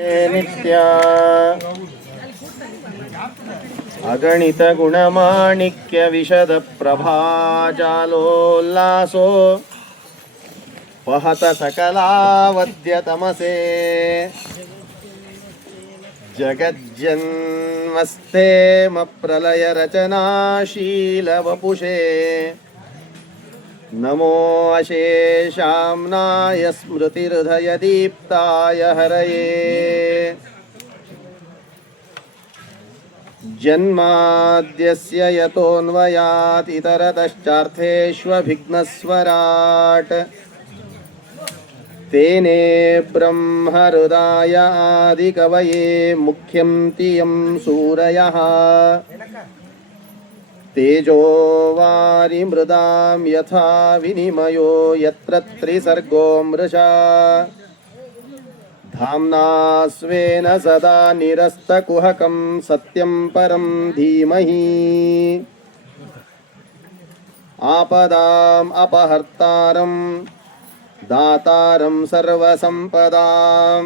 नित्या। अगणितगुणमाणिक्यविशदप्रभाजालोल्लासो। वहत सकलावद्यतमसे। जगज्जन्मस्तेमप्रलयरचनाशीलवपुषे नमो अशेषाम्नाय दीप्ताय हरये। जन्माद्यस्य यतोऽन्वयातितरतश्चार्थेष्वभिघ्नस्वराट् तेने ब्रह्म आदिकवये मुख्यं तियं सूरयः। तेजो वारिमृदां यथा विनिमयो यत्र त्रिसर्गो मृषा। धाम्ना स्वेन सदा निरस्तकुहकं सत्यं परं धीमहि। आपदाम् अपहर्तारं दातारं सर्वसम्पदां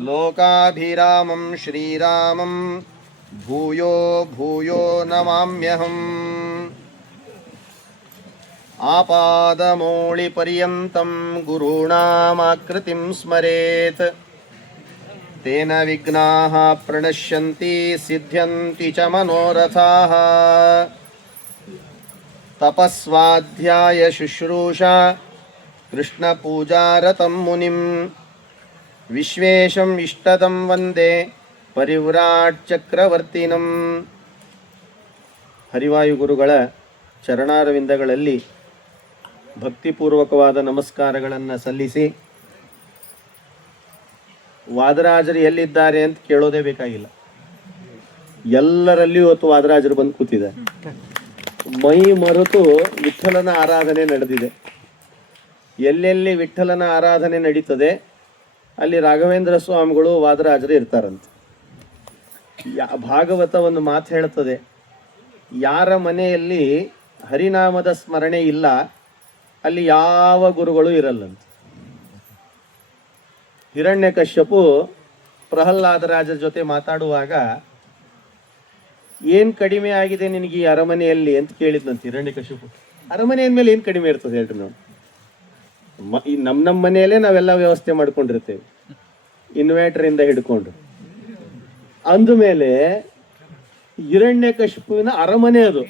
लोकाभिरामं श्रीरामं भूयो भूयो नमाम्यहम्। आपादमौळिपर्यन्तं गुरूणामाकृतिं स्मरेत्। तेन विघ्नाः प्रणश्यन्ति, सिद्ध्यन्ति च मनोरथाः। तपस्वाध्याय शुश्रूषा, कृष्णपूजारतं मुनिं विश्वेशम् इष्टदं वंदे। ಪರಿವ್ರಾಟ್ ಚಕ್ರವರ್ತಿನಂ ಹರಿವಾಯು ಗುರುಗಳ ಚರಣಾರವಿಂದಗಳಲ್ಲಿ ಭಕ್ತಿಪೂರ್ವಕವಾದ ನಮಸ್ಕಾರಗಳನ್ನು ಸಲ್ಲಿಸಿ ವಾದರಾಜರು ಎಲ್ಲಿದ್ದಾರೆ ಅಂತ ಕೇಳೋದೇ ಬೇಕಾಗಿಲ್ಲ. ಎಲ್ಲರಲ್ಲಿಯೂ ಇವತ್ತು ವಾದರಾಜರು ಬಂದು ಕೂತಿದ್ದಾರೆ. ಮೈ ಮರೆತು ವಿಠಲನ ಆರಾಧನೆ ನಡೆದಿದೆ. ಎಲ್ಲೆಲ್ಲಿ ವಿಠಲನ ಆರಾಧನೆ ನಡೀತದೆ, ಅಲ್ಲಿ ರಾಘವೇಂದ್ರ ಸ್ವಾಮಿಗಳು ವಾದರಾಜರು ಇರ್ತಾರಂತೆ. ಯಾ ಭಾಗವತ ಒಂದು ಮಾತು ಹೇಳ್ತದೆ ಯಾರ ಮನೆಯಲ್ಲಿ ಹರಿನಾಮದ ಸ್ಮರಣೆ ಇಲ್ಲ, ಅಲ್ಲಿ ಯಾವ ಗುರುಗಳು ಇರಲ್ಲಂತ. ಹಿರಣ್ಯಕಶ್ಯಪು ಪ್ರಹ್ಲಾದರಾಜರ ಜೊತೆ ಮಾತಾಡುವಾಗ, ಏನು ಕಡಿಮೆ ಆಗಿದೆ ನಿನಗೆ ಈ ಅರಮನೆಯಲ್ಲಿ? ಅಂತ ಕೇಳಿದ್ನಂತ ಹಿರಣ್ಯಕಶ್ಯಪು ಅರಮನೆ ಮೇಲೆ ಏನು ಕಡಿಮೆ ಇರ್ತದೆ ಹೇಳ್ರಿ ನಾವು? ಈ ನಮ್ಮ ನಮ್ಮ ಮನೆಯಲ್ಲೇ ನಾವೆಲ್ಲ ವ್ಯವಸ್ಥೆ ಮಾಡ್ಕೊಂಡಿರ್ತೇವೆ. ಇಂದ ಹಿಡ್ಕೊಂಡು. ಅಂದಮೇಲೆ ಹಿರಣ್ಯಕಶಿಪುವಿನ ಅರಮನೆ ಅದು.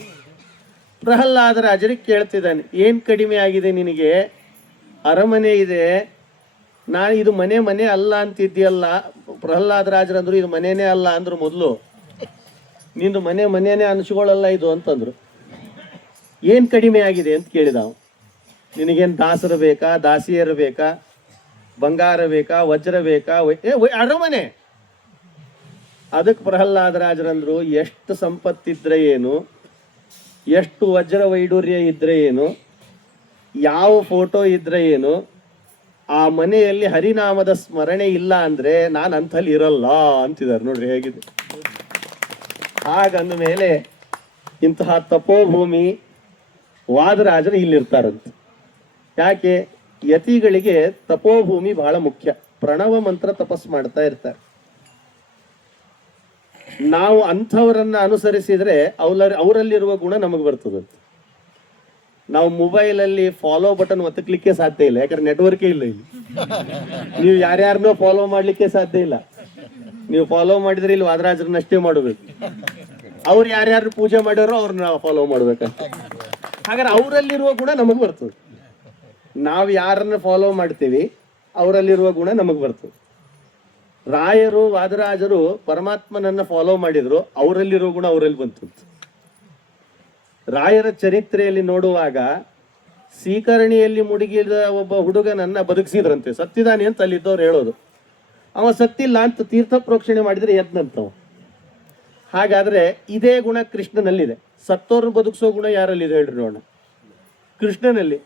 ಪ್ರಹ್ಲಾದ ರಾಜರಿಗೆ ಕೇಳ್ತಿದ್ದಾನೆ, ಏನು ಕಡಿಮೆ ಆಗಿದೆ ನಿನಗೆ? ಅರಮನೆ ಇದೆ. ನಾನು ಇದು ಮನೆ ಮನೆ ಅಲ್ಲ ಅಂತಿದ್ದೀಯಲ್ಲ. ಪ್ರಹ್ಲಾದ ರಾಜರಂದ್ರು ಇದು ಮನೆಯೇ ಅಲ್ಲ ಅಂದ್ರು ಮೊದಲು. ನಿಂದು ಮನೆ ಮನೆನೇ ಅನಿಸ್ಕೊಳ್ಳಲ್ಲ ಇದು ಅಂತಂದ್ರು. ಏನು ಕಡಿಮೆ ಆಗಿದೆ? ಅಂತ ಕೇಳಿದ ಅವನು. ನಿನಗೇನು ದಾಸರು ಬೇಕಾ? ದಾಸಿಯರು ಬೇಕಾ? ಬಂಗಾರ ಬೇಕಾ? ವಜ್ರ ಬೇಕಾ? ಏ ಅರಮನೆ. ಅದಕ್ಕೆ ಪ್ರಹ್ಲಾದರಾಜರಂದ್ರು ಎಷ್ಟು ಸಂಪತ್ತಿದ್ರೆ ಏನು? ಎಷ್ಟು ವಜ್ರ ವೈಡೂರ್ಯ ಇದ್ರೆ ಏನು? ಯಾವ ಫೋಟೋ ಇದ್ರೆ ಏನು? ಆ ಮನೆಯಲ್ಲಿ ಹರಿನಾಮದ ಸ್ಮರಣೆ ಇಲ್ಲ ಅಂದ್ರೆ ನಾನು ಅಂಥಲ್ಲಿ ಇರಲ್ಲ, ಅಂತಿದ್ದಾರೆ. ನೋಡ್ರಿ ಹೇಗಿದೆ. ಹಾಗಂದ ಮೇಲೆ ಇಂತಹ ತಪೋಭೂಮಿ ವಾದರಾಜರು ಇಲ್ಲಿರ್ತಾರಂತೆ. ಯಾಕೆ? ಯತಿಗಳಿಗೆ ತಪೋಭೂಮಿ ಬಹಳ ಮುಖ್ಯ. ಪ್ರಣವ ಮಂತ್ರ ತಪಸ್ ಮಾಡ್ತಾ ಇರ್ತಾರೆ. ನಾವು ಅಂಥವರನ್ನ ಅನುಸರಿಸಿದ್ರೆ ಅವಲರ್ ಅವರಲ್ಲಿರುವ ಗುಣ ನಮಗೆ ಬರ್ತದೆ. ನಾವು ಮೊಬೈಲಲ್ಲಿ ಫಾಲೋ ಬಟನ್ ಒತ್ತಕ್ಲಿಕ್ಕೆ ಸಾಧ್ಯ ಇಲ್ಲ, ಯಾಕಂದ್ರೆ ನೆಟ್ವರ್ಕೇ ಇಲ್ಲ ಇಲ್ಲಿ. ನೀವು ಯಾರ್ಯಾರನ್ನೋ ಫಾಲೋ ಮಾಡ್ಲಿಕ್ಕೆ ಸಾಧ್ಯ ಇಲ್ಲ. ನೀವು ಫಾಲೋ ಮಾಡಿದ್ರೆ ಇಲ್ಲಿ ವಾದರಾಜರನ್ನ ಅಷ್ಟೇ ಮಾಡಬೇಕು. ಅವ್ರು ಯಾರ್ಯಾರು ಪೂಜೆ ಮಾಡ್ಯಾರೋ ಅವ್ರನ್ನ ನಾವು ಫಾಲೋ ಮಾಡ್ಬೇಕಂತ. ಹಾಗಾದ್ರೆ ಅವರಲ್ಲಿರುವ ಗುಣ ನಮಗೆ ಬರ್ತದೆ. ನಾವು ಯಾರನ್ನ ಫಾಲೋ ಮಾಡ್ತೀವಿ, ಅವರಲ್ಲಿರುವ ಗುಣ ನಮಗೆ ಬರ್ತದೆ. ರಾಯರು, ವಾದರಾಜರು ಪರಮಾತ್ಮನನ್ನ ಫಾಲೋ ಮಾಡಿದ್ರು. ಅವರಲ್ಲಿರೋ ಗುಣ ಅವರಲ್ಲಿ ಬಂತು. ರಾಯರ ಚರಿತ್ರೆಯಲ್ಲಿ ನೋಡುವಾಗ ಸೀಕರಣಿಯಲ್ಲಿ ಮುಡುಗಿದ ಒಬ್ಬ ಹುಡುಗನನ್ನ ಬದುಕಿಸಿದ್ರಂತೆ. ಸತ್ತಿದಾನೆ ಅಂತ ಅಲ್ಲಿದ್ದವ್ರು ಹೇಳೋದು. ಅವ ಸತ್ತಿಲ್ಲ ಅಂತ ತೀರ್ಥ ಪ್ರೋಕ್ಷಣೆ ಮಾಡಿದ್ರೆ ಎದ್ನಂತವ ಹಾಗಾದ್ರೆ ಇದೇ ಗುಣ ಕೃಷ್ಣನಲ್ಲಿದೆ. ಸತ್ತೋರ್ನ ಬದುಕಿಸೋ ಗುಣ ಯಾರಲ್ಲಿದೆ ಹೇಳ್ರಿ ನೋಡೋಣ. ಕೃಷ್ಣನಲ್ಲಿ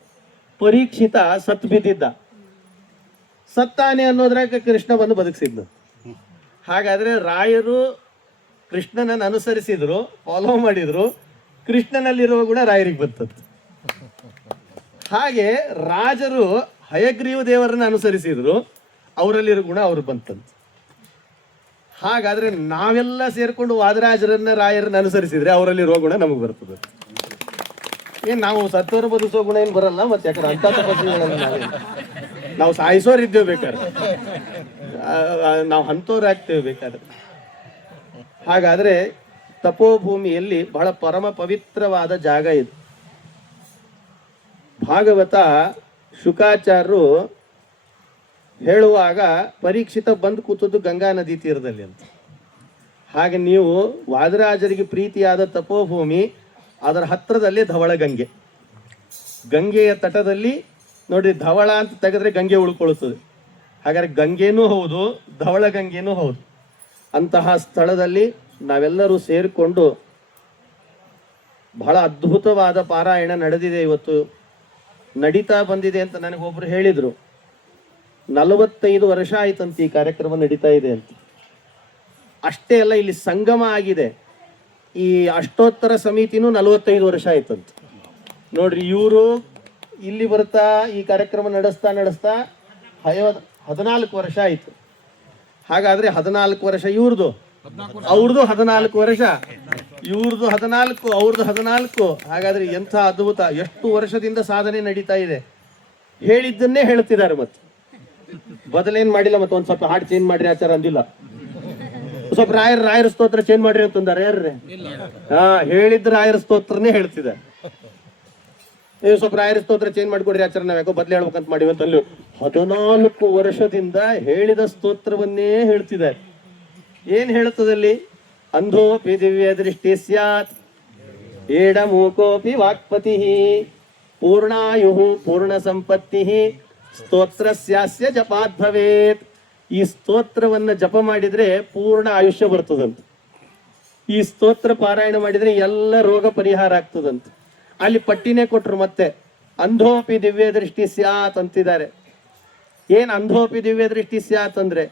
ಪರೀಕ್ಷಿತ ಸತ್ ಬಿದ್ದಿದ್ದ. ಸತ್ತಾನೆ ಅನ್ನೋದ್ರಾಗ ಕೃಷ್ಣ ಬಂದು ಬದುಕಿಸಿದ್ನು ಹಾಗಾದ್ರೆ ರಾಯರು ಕೃಷ್ಣನನ್ನು ಅನುಸರಿಸಿದ್ರು ಫಾಲೋ ಮಾಡಿದ್ರು, ಕೃಷ್ಣನಲ್ಲಿರುವ ಗುಣ ರಾಯರಿಗೆ ಬರ್ತದೆ. ಹಾಗೆ ರಾಜರು ಹಯಗ್ರೀವ ದೇವರನ್ನ ಅನುಸರಿಸಿದ್ರು ಅವರಲ್ಲಿರೋ ಗುಣ ಅವ್ರು ಬಂತಂತ. ಹಾಗಾದ್ರೆ ನಾವೆಲ್ಲ ಸೇರ್ಕೊಂಡು ವಾದರಾಜರನ್ನ ರಾಯರನ್ನ ಅನುಸರಿಸಿದ್ರೆ ಅವರಲ್ಲಿ ರೋಗುಣ ನಮಗೆ ಬರ್ತದೆ. ಏನ್ ನಾವು ಸತ್ತವರು ಬದುಕೋ ಗುಣ ಏನು ಬರಲ್ಲ, ಮತ್ತೆ ಯಾಕಂದ್ರೆ ಅಂತ. ನಾವು ಸಾಯಿಸೋರು ಇದ್ದೇವೆ ಬೇಕಾದ್ರೆ ನಾವು ಅಂತೋರ್ ಆಗ್ತೇವೆ ಬೇಕಾದ್ರೆ. ಹಾಗಾದ್ರೆ ತಪೋಭೂಮಿಯಲ್ಲಿ ಬಹಳ ಪರಮ ಪವಿತ್ರವಾದ ಜಾಗ ಇದು. ಭಾಗವತ ಶುಕಾಚಾರ್ಯರು ಹೇಳುವಾಗ ಪರೀಕ್ಷಿತ ಬಂದು ಕೂತದ್ದು ಗಂಗಾ ನದಿ ತೀರದಲ್ಲಿ ಅಂತ. ಹಾಗೆ ನೀವು ವಾದರಾಜರಿಗೆ ಪ್ರೀತಿಯಾದ ತಪೋಭೂಮಿ ಅದರ ಹತ್ರದಲ್ಲಿ ಧವಳ ಗಂಗೆ ಗಂಗೆಯ ತಟದಲ್ಲಿ ನೋಡಿ, ಧವಳ ಅಂತ ತೆಗೆದ್ರೆ ಗಂಗೆ ಉಳ್ಕೊಳ್ತದೆ ಹಾಗಾದ್ರೆ ಗಂಗೆನೂ ಹೌದು, ಧವಳ ಗಂಗೆನೂ ಹೌದು. ಅಂತಹ ಸ್ಥಳದಲ್ಲಿ ನಾವೆಲ್ಲರೂ ಸೇರಿಕೊಂಡು ಬಹಳ ಅದ್ಭುತವಾದ ಪಾರಾಯಣ ನಡೆದಿದೆ ಇವತ್ತು. ನಡೀತಾ ಬಂದಿದೆ ಅಂತ ನನಗೊಬ್ರು ಹೇಳಿದರು. ನಲವತ್ತೈದು ವರ್ಷ ಆಯ್ತಂತ ಈ ಕಾರ್ಯಕ್ರಮ ನಡೀತಾ ಇದೆ ಅಂತ. ಅಷ್ಟೇ ಅಲ್ಲ, ಇಲ್ಲಿ ಸಂಗಮ ಆಗಿದೆ. ಈ ಅಷ್ಟೋತ್ತರ ಸಮಿತಿನೂ ನಲವತ್ತೈದು ವರ್ಷ ಆಯ್ತಂತ. ನೋಡ್ರಿ, ಇವರು ಇಲ್ಲಿ ಬರ್ತಾ, ಈ ಕಾರ್ಯಕ್ರಮ ನಡೆಸ್ತಾ ನಡೆಸ್ತಾ ಹಯ ಹದಿನಾಲ್ಕು ವರ್ಷ ಆಯ್ತು. ಹಾಗಾದ್ರೆ ಹದಿನಾಲ್ಕು ವರ್ಷ ಇವ್ರದ್ದು ಅವ್ರದ್ದು ಹದಿನಾಲ್ಕು ವರ್ಷ. ಇವ್ರದ್ದು ಹದಿನಾಲ್ಕು ಅವ್ರದ್ದು ಹದಿನಾಲ್ಕು. ಹಾಗಾದ್ರೆ ಎಂಥ ಅದ್ಭುತ. ಎಷ್ಟು ವರ್ಷದಿಂದ ಸಾಧನೆ ನಡೀತಾ ಇದೆ. ಹೇಳಿದ್ದನ್ನೇ ಹೇಳ್ತಿದ್ದಾರೆ ಮತ್ತೆ. ಬದಲೇನ್ ಮಾಡಿಲ್ಲ ಮತ್ತೆ ಒಂದ್ ಸ್ವಲ್ಪ ಹಾಡು ಚೇಂಜ್ ಮಾಡ್ರಿ ಆಚಾರ ಅಂದಿಲ್ಲ. ಸ್ವಲ್ಪ ರಾಯರ್, ರಾಯರ ಸ್ತೋತ್ರ ಚೇಂಜ್ ಮಾಡ್ರಿ ಅಂತಂದಾರೆ ಯಾರ್ರಿ? ಹಾ ಹೇಳಿದ್ ರಾಯರ ಸ್ತೋತ್ರನೇ ಹೇಳ್ತಿದೆ ನೀವು ಸ್ವಲ್ಪ ರಾಯರ ಸ್ತೋತ್ರ ಚೇಂಜ್ ಮಾಡ್ಕೊಡ್ರಿ ಆಚಾರ ನಾವು ಯಾಕೋ ಬದ್ಲು ಹೇಳ್ಬೇಕಂತ ಮಾಡಿವಿ ಅಂತ ಅಲ್ಲಿ ಹದಿನಾಲ್ಕು ವರ್ಷದಿಂದ ಹೇಳಿದ ಸ್ತೋತ್ರವನ್ನೇ ಹೇಳ್ತಿದ್ದಾರೆ ಏನ್ ಹೇಳ್ತದಲ್ಲಿ ಅಂಧೋಪಿ ದಿವ್ಯ ದೃಷ್ಟಿ ಸ್ಯಾತ್. ಏಡ ಮೂಕೋಪಿ ವಾಕ್ಪತಿ. ಪೂರ್ಣಾಯು ಪೂರ್ಣ ಸಂಪತ್ತಿ. ಸ್ತೋತ್ರಸ್ಯಾಸ್ಯ ಜಪಾತ್ ಭವೇತ್. ಈ ಸ್ತೋತ್ರವನ್ನ ಜಪ ಮಾಡಿದ್ರೆ ಪೂರ್ಣ ಆಯುಷ್ಯ ಬರ್ತದಂತ. ಈ ಸ್ತೋತ್ರ ಪಾರಾಯಣ ಮಾಡಿದ್ರೆ ಎಲ್ಲ ರೋಗ ಪರಿಹಾರ ಆಗ್ತದಂತ. ಅಲ್ಲಿ ಪಟ್ಟಿನೇ ಕೊಟ್ರು ಮತ್ತೆ. ಅಂಧೋಪಿ ದಿವ್ಯ ದೃಷ್ಟಿ ಸ್ಯಾತ್ ಅಂತಿದ್ದಾರೆ. ಏನು ಅಂಧೋಪಿ ದಿವ್ಯ ದೃಷ್ಟಿ ಸ್ಯಾತ್ ಅಂದ್ರೆ?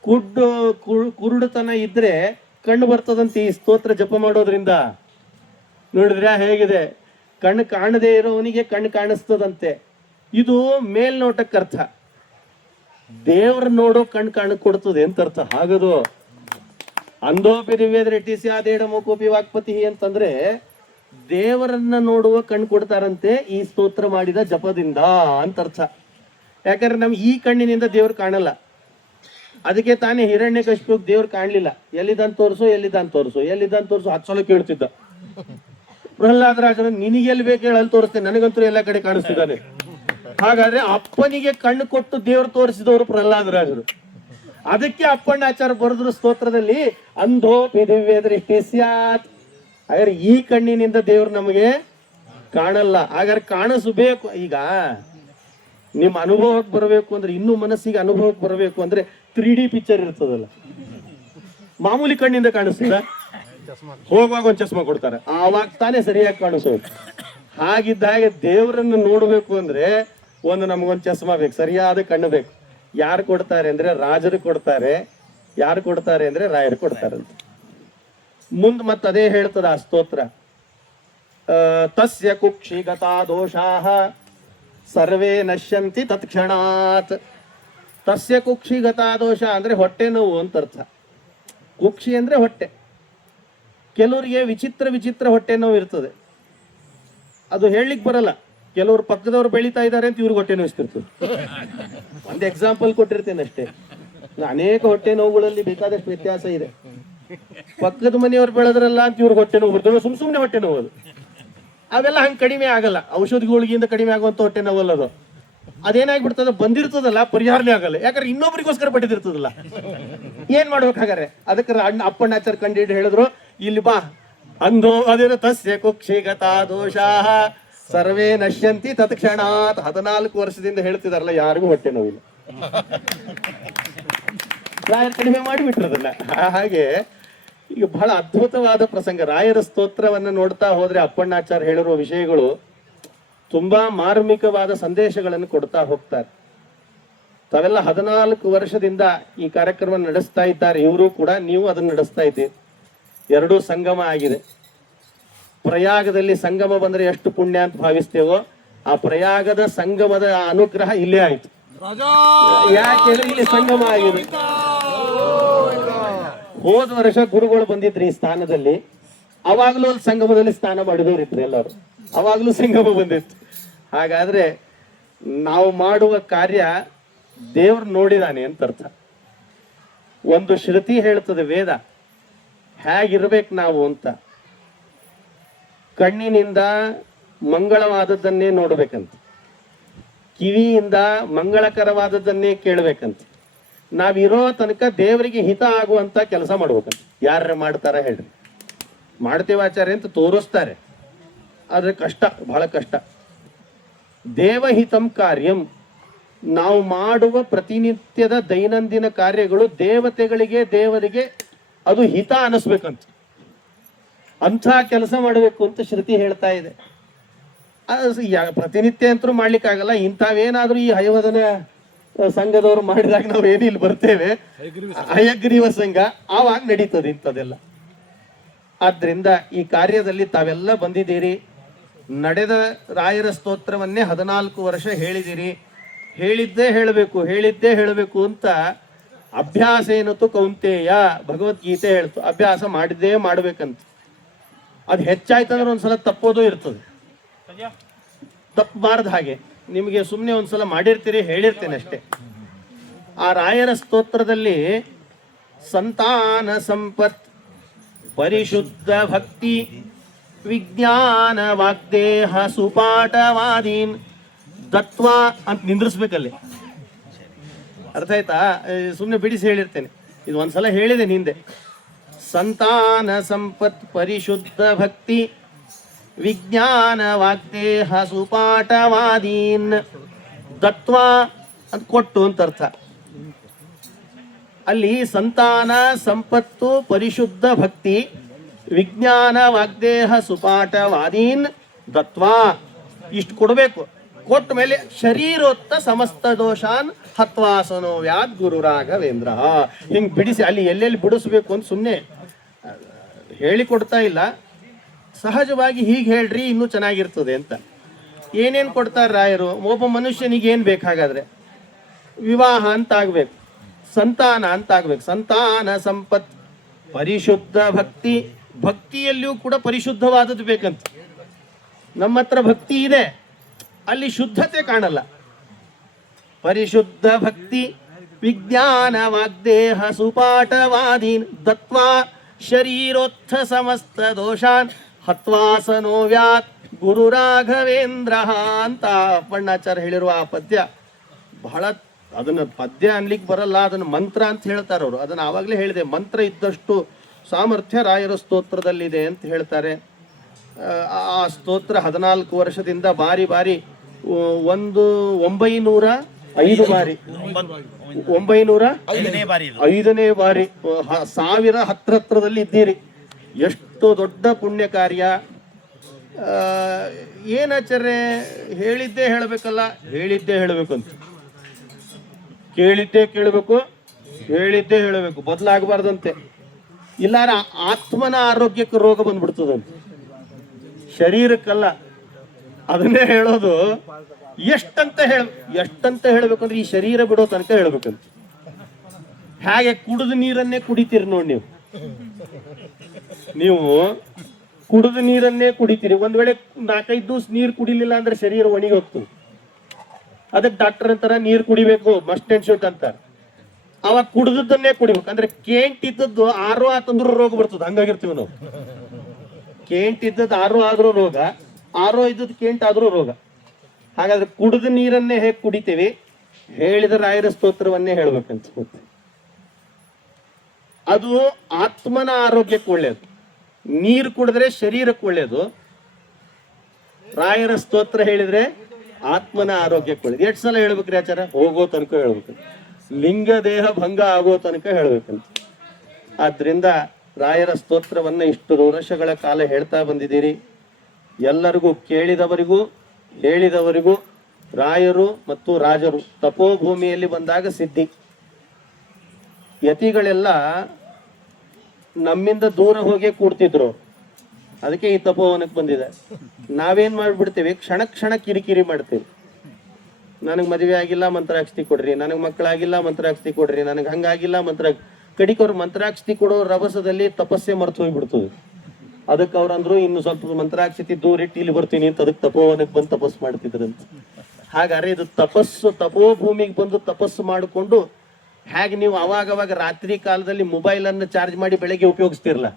ಕುಡ್ಡು ಕುರು- ಕುರುಡುತನ ಇದ್ರೆ ಕಣ್ಣು ಬರ್ತದಂತೆ ಈ ಸ್ತೋತ್ರ ಜಪ ಮಾಡೋದ್ರಿಂದ. ನೋಡಿದ್ರೆ ಹೇಗಿದೆ? ಕಣ್ಣು ಕಾಣದೇ ಇರೋವನಿಗೆ ಕಣ್ಣು ಕಾಣಿಸ್ತದಂತೆ. ಇದು ಮೇಲ್ನೋಟಕ್ಕೆ ಅರ್ಥ. ದೇವ್ರ ನೋಡೋ ಕಣ್ಣು ಕಾಣ ಕೊಡ್ತದೆ ಅಂತ ಅರ್ಥ. ಹಾಗದು. ಅಂಧೋಪಿ ದಿವ್ಯ ದೃಷ್ಟಿ ಸ್ಯಾದೇಡ ಮೂಕೋಪಿ ವಾಕ್ಪತಿ ಅಂತಂದ್ರೆ ದೇವರನ್ನ ನೋಡುವ ಕಣ್ಣು ಕೊಡ್ತಾರಂತೆ ಈ ಸ್ತೋತ್ರ ಮಾಡಿದ ಜಪದಿಂದ ಅಂತ ಅರ್ಥ. ಯಾಕಂದ್ರೆ ನಮ್ಗೆ ಈ ಕಣ್ಣಿನಿಂದ ದೇವ್ರು ಕಾಣಲ್ಲ. ಅದಕ್ಕೆ ತಾನೇ ಹಿರಣ್ಯ ಕಶ್ಯಪ್ ದೇವ್ರು ಕಾಣ್ಲಿಲ್ಲ. ಎಲ್ಲಿದ್ದಾನ್ ತೋರಿಸು, ಎಲ್ಲಿದ್ದಾನ ತೋರಿಸು ಎಲ್ಲಿದ್ದಾನ ತೋರಿಸು ಹತ್ತು ಸಲ ಕೇಳ್ತಿದ್ದ. ನಿನಗೆ ಎಲ್ಲಿ ಬೇಕು ಹೇಳಿ ಅಲ್ಲಿ ತೋರಿಸ್ತೇನೆ. ನನಗಂತೂ ಎಲ್ಲ ಕಡೆ ಕಾಣಿಸ್ತಿದ್ದಾನೆ. ಹಾಗಾದ್ರೆ ಅಪ್ಪನಿಗೆ ಕಣ್ಣು ಕೊಟ್ಟು ದೇವ್ರು ತೋರಿಸಿದವರು ಪ್ರಹ್ಲಾದ ರಾಜರು ಅದಕ್ಕೆ ಅಪ್ಪಣ್ಣಾಚಾರ ಬರೆದ್ರು ಸ್ತೋತ್ರದಲ್ಲಿ ಅಂಧೋ ದಿವ್ಯ ದೃಷ್ಟಿ ಸ್ಯಾತ್. ಹಾಗಾದ್ರೆ ಈ ಕಣ್ಣಿನಿಂದ ದೇವ್ರು ನಮಗೆ ಕಾಣಲ್ಲ. ಹಾಗಾದ್ರೆ ಕಾಣಿಸಬೇಕು. ಈಗ ನಿಮ್ಮ ಅನುಭವಕ್ಕೆ ಬರಬೇಕು ಅಂದ್ರೆ ಇನ್ನೂ ಮನಸ್ಸಿಗೆ ಅನುಭವಕ್ಕೆ ಬರಬೇಕು ಅಂದ್ರೆ ತ್ರೀ ಡಿ ಪಿಕ್ಚರ್ ಇರ್ತದಲ್ಲ. ಮಾಮೂಲಿ ಕಣ್ಣಿಂದ ಕಾಣಿಸ್ತದ? ಹೋಗುವಾಗ ಒಂದು ಚಸ್ಮಾ ಕೊಡ್ತಾರೆ. ಆವಾಗ ತಾನೇ ಸರಿಯಾಗಿ ಕಾಣಿಸೋದು ಹಾಗಿದ್ದ ಹಾಗೆ ದೇವರನ್ನು ನೋಡಬೇಕು ಅಂದ್ರೆ ಒಂದು ನಮಗೊಂದು ಚಸ್ಮಾ ಬೇಕು. ಸರಿಯಾದ ಕಣ್ಣು ಬೇಕು. ಯಾರು ಕೊಡ್ತಾರೆ ಅಂದ್ರೆ ರಾಜರು ಕೊಡ್ತಾರೆ. ಯಾರು ಕೊಡ್ತಾರೆ ಅಂದ್ರೆ ರಾಯರು ಕೊಡ್ತಾರಂತೆ. ಮುಂದ್ ಮತ್ತೆ ಅದೇ ಹೇಳ್ತದ ಆ ಸ್ತೋತ್ರ. ತಸ್ಯ ಕುಕ್ಷಿಗತಾ ದೋಷಾಹ, ಸರ್ವೇ ನಶ್ಯಂತಿ ತತ್ಕ್ಷಣಾತ್. ತಸ್ಯ ಕುಕ್ಷಿಗತಾ ದೋಷ ಅಂದ್ರೆ ಹೊಟ್ಟೆ ನೋವು ಅಂತ ಅರ್ಥ. ಕುಕ್ಷಿ ಅಂದ್ರೆ ಹೊಟ್ಟೆ. ಕೆಲವರಿಗೆ ವಿಚಿತ್ರ ವಿಚಿತ್ರ ಹೊಟ್ಟೆ ನೋವು ಇರ್ತದೆ. ಅದು ಹೇಳಲಿಕ್ಕೆ ಬರಲ್ಲ. ಕೆಲವರು ಪಕ್ಕದವ್ರು ಬೆಳೀತಾ ಇದ್ದಾರೆ ಅಂತ ಇವ್ರಿಗೆ ಹೊಟ್ಟೆ ನೋಯಿಸ್ತಿರ್ತದೆ ಒಂದು ಎಕ್ಸಾಂಪಲ್ ಕೊಟ್ಟಿರ್ತೇನೆ ಅಷ್ಟೇ. ಅನೇಕ ಹೊಟ್ಟೆ ನೋವುಗಳಲ್ಲಿ ಬೇಕಾದಷ್ಟು ವ್ಯತ್ಯಾಸ ಇದೆ. ಪಕ್ಕದ ಮನೆಯವ್ರು ಬೆಳೆದ್ರಲ್ಲ ಅಂತ ಇವ್ರಿಗೆ ಹೊಟ್ಟೆ ನೋವು ಬರ್ತದೆ. ಸುಮ್ ಸುಮ್ಮನೆ ಹೊಟ್ಟೆ ನೋವು ಅದು. ಅವೆಲ್ಲ ಹಂಗೆ ಕಡಿಮೆ ಆಗಲ್ಲ. ಔಷಧಿಗಳಿಗಿಂತ ಕಡಿಮೆ ಆಗುವಂಥ ಹೊಟ್ಟೆ ನೋವಲ್ಲ ಅದು. ಅದೇನಾಗ್ಬಿಡ್ತದ? ಬಂದಿರ್ತದಲ್ಲ, ಪರಿಹಾರನೇ ಆಗಲ್ಲ. ಯಾಕಂದ್ರೆ ಇನ್ನೊಬ್ರಿಗೋಸ್ಕರ ಪಟ್ಟಿದಿರ್ತದಲ್ಲ ಏನ್ ಮಾಡ್ಬೇಕಾಗಾರೆ? ಅದಕ್ಕೆ ಅಣ್ಣ ಅಪ್ಪಣ್ಣಾಚಾರ ಕಂಡು ಹೇಳಿದ್ರು, ಇಲ್ಲಿ ಬಾ. ಅಂಧೋ ಅದಿರ ತಸ್ಯ ಕುಕ್ಷಿಗತಾ ದೋಷ ಸರ್ವೇ ನಶ್ಯಂತಿ ತತ್ಕ್ಷಣಾತ್ ಹದಿನಾಲ್ಕು ವರ್ಷದಿಂದ ಹೇಳ್ತಿದಾರಲ್ಲ, ಯಾರಿಗೂ ಹೊಟ್ಟೆ ನೋವಿಲ್ಲ. ರಾಯರ್ ಕಡಿಮೆ ಮಾಡಿಬಿಟ್ರದನ್ನ ಹಾಗೆ ಈಗ ಬಹಳ ಅದ್ಭುತವಾದ ಪ್ರಸಂಗ. ರಾಯರ ಸ್ತೋತ್ರವನ್ನ ನೋಡ್ತಾ ಹೋದ್ರೆ ಅಪ್ಪಣ್ಣಾಚಾರ್ ಹೇಳಿರುವ ವಿಷಯಗಳು ತುಂಬಾ ಮಾರ್ಮಿಕವಾದ ಸಂದೇಶಗಳನ್ನು ಕೊಡ್ತಾ ಹೋಗ್ತಾರೆ. ತಾವೆಲ್ಲ ಹದಿನಾಲ್ಕು ವರ್ಷದಿಂದ ಈ ಕಾರ್ಯಕ್ರಮ ನಡೆಸ್ತಾ ಇದ್ದಾರೆ. ಇವರು ಕೂಡ ನೀವು ಅದನ್ನು ನಡೆಸ್ತಾ ಇದ್ದೀರಿ. ಎರಡೂ ಸಂಗಮ ಆಗಿದೆ. ಪ್ರಯಾಗದಲ್ಲಿ ಸಂಗಮ ಬಂದ್ರೆ ಎಷ್ಟು ಪುಣ್ಯ ಅಂತ ಭಾವಿಸ್ತೇವೋ ಆ ಪ್ರಯಾಗದ ಸಂಗಮದ ಅನುಗ್ರಹ ಇಲ್ಲೇ ಆಯ್ತು. ಯಾಕೆ ಇಲ್ಲಿ ಸಂಗಮ ಆಗಿದೆ. ಹೋದ ವರ್ಷ ಗುರುಗಳು ಬಂದಿದ್ರು ಈ ಸ್ಥಾನದಲ್ಲಿ. ಅವಾಗ್ಲೂ ಅಲ್ಲಿ ಸಂಗಮದಲ್ಲಿ ಸ್ನಾನ ಮಾಡಿದವರಿದ್ರು ಎಲ್ಲರೂ. ಅವಾಗ್ಲೂ ಸಂಗಮ ಬಂದಿತ್ತು. ಹಾಗಾದ್ರೆ ನಾವು ಮಾಡುವ ಕಾರ್ಯ ದೇವ್ರು ನೋಡಿದಾನೆ ಅಂತ ಅರ್ಥ. ಒಂದು ಶ್ರುತಿ ಹೇಳ್ತದೆ ವೇದ, ಹೇಗಿರ್ಬೇಕು ನಾವು ಅಂತ. ಕಣ್ಣಿನಿಂದ ಮಂಗಳವಾದದ್ದನ್ನೇ ನೋಡ್ಬೇಕಂತ. ಕಿವಿಯಿಂದ ಮಂಗಳಕರವಾದದ್ದನ್ನೇ ಕೇಳ್ಬೇಕಂತ. ನಾವಿರೋ ತನಕ ದೇವರಿಗೆ ಹಿತ ಆಗುವಂತ ಕೆಲಸ ಮಾಡ್ಬೇಕಂತ ಯಾರ ಮಾಡ್ತಾರ ಹೇಳ್ರಿ. ಮಾಡ್ತೇವೆ ಆಚಾರ್ಯ ಅಂತ ತೋರಿಸ್ತಾರೆ. ಆದರೆ ಕಷ್ಟ, ಬಹಳ ಕಷ್ಟ. ದೇವಹಿತಂ ಕಾರ್ಯಂ. ನಾವು ಮಾಡುವ ಪ್ರತಿನಿತ್ಯದ ದೈನಂದಿನ ಕಾರ್ಯಗಳು ದೇವತೆಗಳಿಗೆ, ದೇವರಿಗೆ ಅದು ಹಿತ ಅನಿಸ್ಬೇಕಂತ. ಅಂಥ ಕೆಲಸ ಮಾಡಬೇಕು ಅಂತ ಶ್ರುತಿ ಹೇಳ್ತಾ ಇದೆ. ಪ್ರತಿನಿತ್ಯ ಅಂತೂ ಮಾಡ್ಲಿಕ್ಕಾಗಲ್ಲ. ಇಂಥವೇನಾದ್ರೂ ಈ ಹಯವದನ ಸಂಘದವರು ಮಾಡಿದಾಗ ನಾವು ಏನು ಇಲ್ಲಿ ಬರ್ತೇವೆ? ಅಯಗ್ರೀವ ಸಂಘ. ಆವಾಗ ನಡೀತದೆ ಇಂಥದೆಲ್ಲ ಆದ್ರಿಂದ ಈ ಕಾರ್ಯದಲ್ಲಿ ತಾವೆಲ್ಲ ಬಂದಿದ್ದೀರಿ. ನಡೆದ ರಾಯರ ಸ್ತೋತ್ರವನ್ನೇ ಹದಿನಾಲ್ಕು ವರ್ಷ ಹೇಳಿದಿರಿ ಹೇಳಿದ್ದೇ ಹೇಳಬೇಕು ಹೇಳಿದ್ದೇ ಹೇಳಬೇಕು ಅಂತ ಅಭ್ಯಾಸ ಏನತ್ತು ಕೌಂತೇಯ ಭಗವದ್ಗೀತೆ ಹೇಳ್ತು. ಅಭ್ಯಾಸ ಮಾಡಿದ್ದೇ ಮಾಡ್ಬೇಕಂತ. ಅದು ಹೆಚ್ಚಾಯ್ತಂದ್ರೆ ಒಂದ್ಸಲ ತಪ್ಪೋದು ಇರ್ತದೆ. ತಪ್ಪಬಾರ್ದು ಹಾಗೆ. ನಿಮಗೆ ಸುಮ್ಮನೆ ಒಂದ್ಸಲ ಮಾಡಿರ್ತೀರಿ, ಹೇಳಿರ್ತೇನೆ ಅಷ್ಟೇ. ಆ ರಾಯರ ಸ್ತೋತ್ರದಲ್ಲಿ ಸಂತಾನ ಸಂಪತ್, ಪರಿಶುದ್ಧ ಭಕ್ತಿ, ವಿಜ್ಞಾನ ವಾಗ್ದೇಹ, ಸುಪಾಠವಾದೀನ್ ದತ್ವ ಅಂತ ನಿಂದ್ರಿಸ್ಬೇಕಲ್ಲಿ. ಅರ್ಥ ಆಯ್ತಾ? ಸುಮ್ಮನೆ ಬಿಡಿಸಿ ಹೇಳಿರ್ತೇನೆ. ಇದು ಒಂದ್ಸಲ ಹೇಳಿದೆ ಹಿಂದೆ ಸಂತಾನ ಸಂಪತ್, ಪರಿಶುದ್ಧ ಭಕ್ತಿ ವಿಜ್ಞಾನ ವಾಗ್ದೇಹ ಸುಪಾಠವಾದೀನ್ ದತ್ವ ಅಂತ ಕೊಟ್ಟು ಅಂತ ಅರ್ಥ. ಅಲ್ಲಿ ಸಂತಾನ, ಸಂಪತ್ತು, ಪರಿಶುದ್ಧ ಭಕ್ತಿ ವಿಜ್ಞಾನ ವಾಗ್ದೇಹ ಸುಪಾಠವಾದೀನ್ ದತ್ವ ಇಷ್ಟು ಕೊಡಬೇಕು. ಕೊಟ್ಟ ಮೇಲೆ ಶರೀರೋತ್ತ ಸಮಸ್ತ ದೋಷಾನ್ ಹತ್ವಾಸನೋ ವ್ಯಾದ್ ಗುರು ರಾಘವೇಂದ್ರ. ಹಿಂಗೆ ಬಿಡಿಸಿ ಅಲ್ಲಿ ಎಲ್ಲೆಲ್ಲಿ ಬಿಡಿಸ್ಬೇಕು ಅಂತ ಸುಮ್ಮನೆ ಹೇಳಿಕೊಡ್ತಾ ಇಲ್ಲ. ಸಹಜವಾಗಿ ಹೀಗೆ ಹೇಳ್ರಿ, ಇನ್ನೂ ಚೆನ್ನಾಗಿರ್ತದೆ ಅಂತ. ಏನೇನು ಕೊಡ್ತಾರೆ ರಾಯರು? ಒಬ್ಬ ಮನುಷ್ಯನಿಗೆ ಏನು ಬೇಕಾಗಾದ್ರೆ? ವಿವಾಹ ಅಂತ ಆಗ್ಬೇಕು ಸಂತಾನ ಅಂತ ಆಗ್ಬೇಕು ಸಂತಾನ ಸಂಪತ್, ಪರಿಶುದ್ಧ ಭಕ್ತಿ, ಭಕ್ತಿಯಲ್ಲಿಯೂ ಕೂಡ ಪರಿಶುದ್ಧವಾದದ್ದು ಬೇಕಂತ. ನಮ್ಮ ಹತ್ರ ಭಕ್ತಿ ಇದೆ, ಅಲ್ಲಿ ಶುದ್ಧತೆ ಕಾಣಲ್ಲ. ಪರಿಶುದ್ಧ ಭಕ್ತಿ, ವಿಜ್ಞಾನ ವಾಗ್ದೇಹ ಸುಪಾಠವಾದೀನ್, ದತ್ವಾ ಶರೀರೋತ್ಥ ಸಮಸ್ತ ದೋಷಾನ್. ಹತ್ವಾಸನೋ ವ್ಯಾತ್ ಗುರು ರಾಘವೇಂದ್ರ ಅಂತ ಅಪ್ಪಣ್ಣಾಚಾರ್ಯ ಹೇಳಿರುವ ಆ ಪದ್ಯ. ಬಹಳ ಅದನ್ನ ಪದ್ಯ ಅನ್ಲಿಕ್ಕೆ ಬರಲ್ಲ ಅದನ್ನ ಮಂತ್ರ ಅಂತ ಹೇಳ್ತಾರೆ ಅವರು. ಅದನ್ನ ಆವಾಗಲೇ ಹೇಳಿದೆ ಮಂತ್ರ ಇದ್ದಷ್ಟು ಸಾಮರ್ಥ್ಯ ರಾಯರ ಸ್ತೋತ್ರದಲ್ಲಿದೆ ಅಂತ ಹೇಳ್ತಾರೆ. ಆ ಸ್ತೋತ್ರ ಹದಿನಾಲ್ಕು ವರ್ಷದಿಂದ ಬಾರಿ ಬಾರಿ ಒಂದು ಒಂಬೈನೂರ ಐದು ಬಾರಿ. ಒಂಬೈನೂರ ಐದನೇ ಬಾರಿ ಐದನೇ ಬಾರಿ ಸಾವಿರ ಹತ್ರ ಹತ್ರದಲ್ಲಿ ಇದ್ದೀರಿ. ಎಷ್ಟು ದೊಡ್ಡ ಪುಣ್ಯ ಕಾರ್ಯ ಏನಾಚಾರ್ಯ ಹೇಳಿದ್ದೇ ಹೇಳಬೇಕಲ್ಲ? ಹೇಳಿದ್ದೇ ಅಂತ. ಕೇಳಿದ್ದೇ ಕೇಳಬೇಕು, ಹೇಳಿದ್ದೇ ಹೇಳಬೇಕು, ಬದಲಾಗಬಾರ್ದಂತೆ. ಇಲ್ಲಾರ ಆತ್ಮನ ಆರೋಗ್ಯಕ್ಕೆ ರೋಗ ಬಂದ್ಬಿಡ್ತದಂತೆ. ಶರೀರಕ್ಕಲ್ಲ. ಅದನ್ನೇ ಹೇಳೋದು, ಎಷ್ಟಂತ ಹೇಳ, ಎಷ್ಟಂತ ಹೇಳ್ಬೇಕಂದ್ರೆ ಈ ಶರೀರ ಬಿಡೋ ತನಕ ಹೇಳ್ಬೇಕಂತ. ಹಾಗೆ ಕುಡಿದ ನೀರನ್ನೇ ಕುಡಿತೀರಿ ನೋಡಿ ನೀವು. ನೀವು ಕುಡಿದ ನೀರನ್ನೇ ಕುಡಿತೀರಿ. ಒಂದ್ ವೇಳೆ ನಾಲ್ಕೈದು ದಿವಸ ನೀರು ಕುಡಿಲಿಲ್ಲ ಅಂದ್ರೆ ಶರೀರ ಒಣಗಿ ಹೋಗ್ತದೆ. ಅದಕ್ಕೆ ಡಾಕ್ಟರ್ ಅಂತಾರ, ನೀರು ಕುಡಿಬೇಕು ಮಸ್ಟ್ ಅಂಡ್ ಶೂಟ್ ಅಂತಾರೆ. ಅವಾಗ ಕುಡಿದದ್ದನ್ನೇ ಕುಡಿಬೇಕು. ಅಂದ್ರೆ ಕೇಂಟ್ ಇದ್ದದ್ದು ಆರೋ ಆತಂದ್ರೂ ರೋಗ ಬರ್ತದ. ಹಂಗಾಗಿರ್ತೀವಿ ನಾವು. ಕೇಂಟ್ ಇದ್ದದ್ದು ಆರೋ ಆದ್ರೂ ರೋಗ ಆರೋ ಇದ್ದದ್ದು ಕೇಂಟ್ ಆದ್ರೂ ರೋಗ. ಹಾಗಾದ್ರೆ ಕುಡಿದ ನೀರನ್ನೇ ಹೇಗೆ ಕುಡಿತೀವಿ? ಹೇಳಿದ ರಾಯರ ಸ್ತೋತ್ರವನ್ನೇ ಹೇಳ್ಬೇಕಂತ ಅದು ಆತ್ಮನ ಆರೋಗ್ಯಕ್ಕೆ ಒಳ್ಳೆಯದು ನೀರು ಕುಡಿದ್ರೆ ಶರೀರಕ್ಕೆ ಒಳ್ಳೆಯದು ರಾಯರ ಸ್ತೋತ್ರ ಹೇಳಿದ್ರೆ ಆತ್ಮನ ಆರೋಗ್ಯಕ್ಕೆ ಒಳ್ಳೇದು. ಎಷ್ಟು ಸಲ ಹೇಳ್ಬೇಕ್ರಿ ಆಚಾರ ಹೋಗೋ ತನಕ ಹೇಳ್ಬೇಕು. ಲಿಂಗ ದೇಹ ಭಂಗ ಆಗೋ ತನಕ ಹೇಳ್ಬೇಕಂತ ಆದ್ರಿಂದ ರಾಯರ ಸ್ತೋತ್ರವನ್ನು ಇಷ್ಟು ವರ್ಷಗಳ ಕಾಲ ಹೇಳ್ತಾ ಬಂದಿದ್ದೀರಿ. ಎಲ್ಲರಿಗೂ ಕೇಳಿದವರಿಗೂ, ಹೇಳಿದವರಿಗೂ, ರಾಯರು ಮತ್ತು ರಾಜರು ತಪೋಭೂಮಿಯಲ್ಲಿ ಬಂದಾಗ ಸಿದ್ಧಿ. ಯತಿಗಳೆಲ್ಲ ನಮ್ಮಿಂದ ದೂರ ಹೋಗಿ ಕೂಡ್ತಿದ್ರು. ಅದಕ್ಕೆ ಈ ತಪೋವನಕ್ಕೆ ಬಂದಿದೆ. ನಾವೇನ್ ಮಾಡ್ಬಿಡ್ತೇವೆ? ಕ್ಷಣ ಕ್ಷಣ ಕಿರಿಕಿರಿ ಮಾಡ್ತೇವೆ. ನನಗೆ ಮದುವೆ ಆಗಿಲ್ಲ, ಮಂತ್ರಾಕ್ಷತಿ ಕೊಡ್ರಿ. ನನಗೆ ಮಕ್ಕಳಾಗಿಲ್ಲ, ಮಂತ್ರಾಕ್ಷತಿ ಕೊಡ್ರಿ. ನನಗೆ ಹಂಗಾಗಿಲ್ಲ, ಮಂತ್ರ ಕಡಿಕವ್ರು ಮಂತ್ರಾಕ್ಷಿ ಕೊಡೋ ರಭಸದಲ್ಲಿ ತಪಸ್ಸೆ ಮರ್ತು ಹೋಗ್ಬಿಡ್ತದೆ. ಅದಕ್ಕೆ ಅವ್ರಂದ್ರು ಇನ್ನು ಸ್ವಲ್ಪ ಮಂತ್ರಾಕ್ಷತಿ ದೂರಿಟ್ಟು ಇಲ್ಲಿ ಬರ್ತೀನಿ ಅಂತ ಅದಕ್ಕೆ ತಪೋವನಕ್ಕೆ ಬಂದು ತಪಸ್ಸು ಮಾಡ್ತಿದ್ರಂತ. ಹಾಗಾದ್ರೆ ಇದು ತಪಸ್ಸು ತಪೋಭೂಮಿಗೆ ಬಂದು ತಪಸ್ಸು ಮಾಡಿಕೊಂಡು ಹೇಗೆ ನೀವು ಅವಾಗ ಅವಾಗ ರಾತ್ರಿ ಕಾಲದಲ್ಲಿ ಮೊಬೈಲ್ ಅನ್ನು ಚಾರ್ಜ್ ಮಾಡಿ ಬೆಳಗ್ಗೆ ಉಪಯೋಗಿಸ್ತಿರಲ್ಲ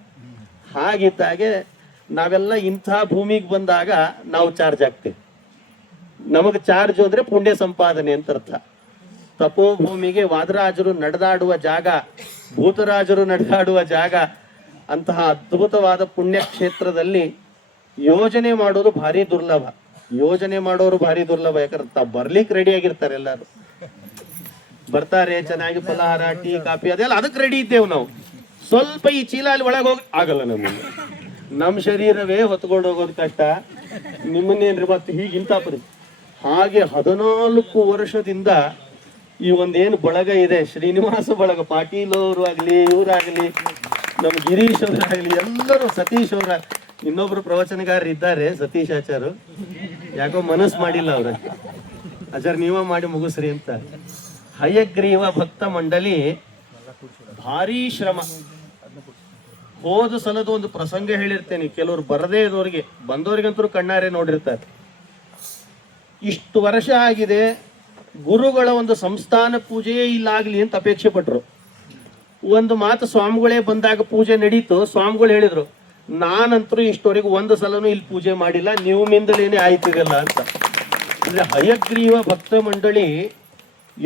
ಹಾಗಿದ್ದಾಗೆ ನಾವೆಲ್ಲ ಇಂಥ ಭೂಮಿಗೆ ಬಂದಾಗ ನಾವು ಚಾರ್ಜ್ ಆಗ್ತೇವೆ. ನಮಗೆ ಚಾರ್ಜ್ ಅಂದರೆ ಪುಣ್ಯ ಸಂಪಾದನೆ ಅಂತ ಅರ್ಥ. ತಪೋಭೂಮಿಗೆ ವಾದರಾಜರು ನಡೆದಾಡುವ ಜಾಗ, ಭೂತರಾಜರು ನಡೆದಾಡುವ ಜಾಗ, ಅಂತಹ ಅದ್ಭುತವಾದ ಪುಣ್ಯ ಕ್ಷೇತ್ರದಲ್ಲಿ ಯೋಜನೆ ಮಾಡೋದು ಭಾರಿ ದುರ್ಲಭ. ಯೋಜನೆ ಮಾಡೋರು ಭಾರಿ ದುರ್ಲಭ ಯಾಕಂದ್ರೆ ತಾವು ಬರ್ಲಿಕ್ಕೆ ರೆಡಿ ಆಗಿರ್ತಾರೆ ಎಲ್ಲರೂ. ಬರ್ತಾರೆ, ಚೆನ್ನಾಗಿ ಫಲಹಾರ, ಟೀ, ಕಾಫಿ, ಅದೆಲ್ಲ ಅದಕ್ಕೆ ರೆಡಿ ಇದ್ದೇವೆ ನಾವು. ಸ್ವಲ್ಪ ಈ ಚೀಲ ಅಲ್ಲಿ ಒಳಗೆ ಹೋಗಿ ಆಗಲ್ಲ ನಮಗೆ. ನಮ್ಮ ಶರೀರವೇ ಹೊತ್ಕೊಂಡು ಹೋಗೋದು ಕಷ್ಟ. ನಿಮ್ಮನ್ನೇನ್ರಿ ಮತ್ತೆ ಹೀಗೆ ಇಂಥ ಪರಿ ಹಾಗೆ ಹದಿನಾಲ್ಕು ವರ್ಷದಿಂದ ಈ ಒಂದೇನು ಬಳಗ ಇದೆ, ಶ್ರೀನಿವಾಸ ಬಳಗ ಪಾಟೀಲ್ ಅವರು ಆಗಲಿ, ಇವರಾಗಲಿ, ನಮ್ಮ ಗಿರೀಶ್ ಅವರಾಗ್ಲಿ, ಎಲ್ಲರೂ ಸತೀಶ್ ಅವರ ಇನ್ನೊಬ್ರು ಪ್ರವಚನಗಾರರು ಇದ್ದಾರೆ, ಸತೀಶ್ ಆಚಾರು ಯಾಕೋ ಮನಸ್ಸು ಮಾಡಿಲ್ಲ ಅವ್ರ. ಆಚಾರ ನೀವ ಮಾಡಿ ಮುಗಿಸ್ರಿ ಅಂತ. ಹಯಗ್ರೀವ ಭಕ್ತ ಮಂಡಳಿ ಭಾರೀ ಶ್ರಮ. ಹೋದ ಸಲದ ಒಂದು ಪ್ರಸಂಗ ಹೇಳಿರ್ತೇನೆ. ಕೆಲವರು ಬರದೇ ಇರೋರಿಗೆ ಬಂದವರಿಗಂತೂ ಕಣ್ಣಾರೆ ನೋಡಿರ್ತಾರೆ. ಇಷ್ಟು ವರ್ಷ ಆಗಿದೆ, ಗುರುಗಳ ಒಂದು ಸಂಸ್ಥಾನ ಪೂಜೆಯೇ ಇಲ್ಲಾಗ್ಲಿ ಅಂತ ಅಪೇಕ್ಷೆ ಪಟ್ರು. ಒಂದು ಮಾತು ಸ್ವಾಮಿಗಳೇ ಬಂದಾಗ ಪೂಜೆ ನಡೀತು, ಸ್ವಾಮಿಗಳು ಹೇಳಿದ್ರು ನಾನಂತರೂ ಇಷ್ಟವರೆಗೂ ಒಂದು ಸಲನೂ ಇಲ್ಲಿ ಪೂಜೆ ಮಾಡಿಲ್ಲ, ನೀವು ಮಿಂದಲೇನೆ ಆಯ್ತಿರಲ್ಲ ಅಂತ. ಅಂದ್ರೆ ಹಯಗ್ರೀವ ಭಕ್ತ ಮಂಡಳಿ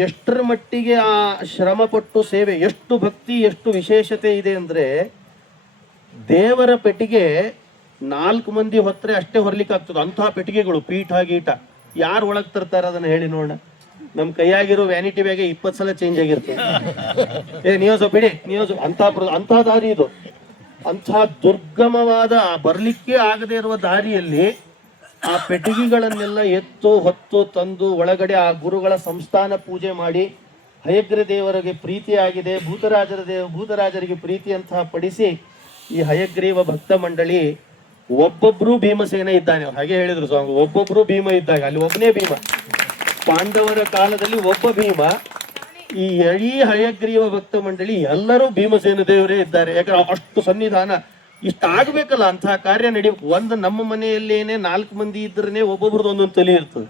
ಎಷ್ಟರ ಮಟ್ಟಿಗೆ ಆ ಶ್ರಮ ಪಟ್ಟು ಸೇವೆ, ಎಷ್ಟು ಭಕ್ತಿ, ಎಷ್ಟು ವಿಶೇಷತೆ ಇದೆ ಅಂದರೆ ದೇವರ ಪೆಟ್ಟಿಗೆ ನಾಲ್ಕು ಮಂದಿ ಹೊತ್ತರೆ ಅಷ್ಟೇ ಹೊರಲಿಕ್ಕೆ ಆಗ್ತದೆ. ಅಂತಹ ಪೆಟ್ಟಿಗೆಗಳು, ಪೀಠ ಗೀಟ ಯಾರು ಒಳಗೆ ತರ್ತಾರೆ ಅದನ್ನು ಹೇಳಿ ನೋಡೋಣ. ನಮ್ಮ ಕೈಯಾಗಿರೋ ವ್ಯಾನಿಟಿ ಬ್ಯಾಗೆ ಇಪ್ಪತ್ತು ಸಲ ಚೇಂಜ್ ಆಗಿರ್ತದೆ ಏ ಸೊ ಬಿಡಿ ನೀವು ಅಂತಹ ಅಂತಹ ದಾರಿ ಇದು. ಅಂತಹ ದುರ್ಗಮವಾದ, ಬರಲಿಕ್ಕೆ ಆಗದೇ ಇರುವ ದಾರಿಯಲ್ಲಿ ಆ ಪೆಟ್ಟಿಗೆಗಳನ್ನೆಲ್ಲ ಎತ್ತು, ಹೊತ್ತು, ತಂದು ಒಳಗಡೆ ಆ ಗುರುಗಳ ಸಂಸ್ಥಾನ ಪೂಜೆ ಮಾಡಿ ಹಯಗ್ರ ದೇವರಿಗೆ ಪ್ರೀತಿಯಾಗಿದೆ, ಭೂತರಾಜರ ದೇವ ಭೂತರಾಜರಿಗೆ ಪ್ರೀತಿಯಂತಹ ಪಡಿಸಿ ಈ ಹಯಗ್ರೀವ ಭಕ್ತ ಮಂಡಳಿ ಒಬ್ಬೊಬ್ರು ಭೀಮಸೇನ ಇದ್ದಾನೆ. ಹಾಗೆ ಹೇಳಿದ್ರು ಸ್ವಾಮಿ, ಒಬ್ಬೊಬ್ರು ಭೀಮ ಇದ್ದಾಗ, ಅಲ್ಲಿ ಒಬ್ಬನೇ ಭೀಮ. ಪಾಂಡವರ ಕಾಲದಲ್ಲಿ ಒಬ್ಬ ಭೀಮ. ಈ ಇಡೀ ಹಯಗ್ರೀವ ಭಕ್ತ ಮಂಡಳಿ ಎಲ್ಲರೂ ಭೀಮಸೇನ ದೇವರೇ ಇದ್ದಾರೆ. ಯಾಕಂದ್ರೆ ಅಷ್ಟು ಸನ್ನಿಧಾನ ಇಷ್ಟ ಆಗ್ಬೇಕಲ್ಲ ಅಂತಹ ಕಾರ್ಯ ನಡಿ ಒಂದು ನಮ್ಮ ಮನೆಯಲ್ಲೇನೆ ನಾಲ್ಕು ಮಂದಿ ಇದ್ರನೆ ಒಬ್ಬೊಬ್ರದ್ದು ಒಂದೊಂದು ತಲೆ ಇರ್ತದೆ.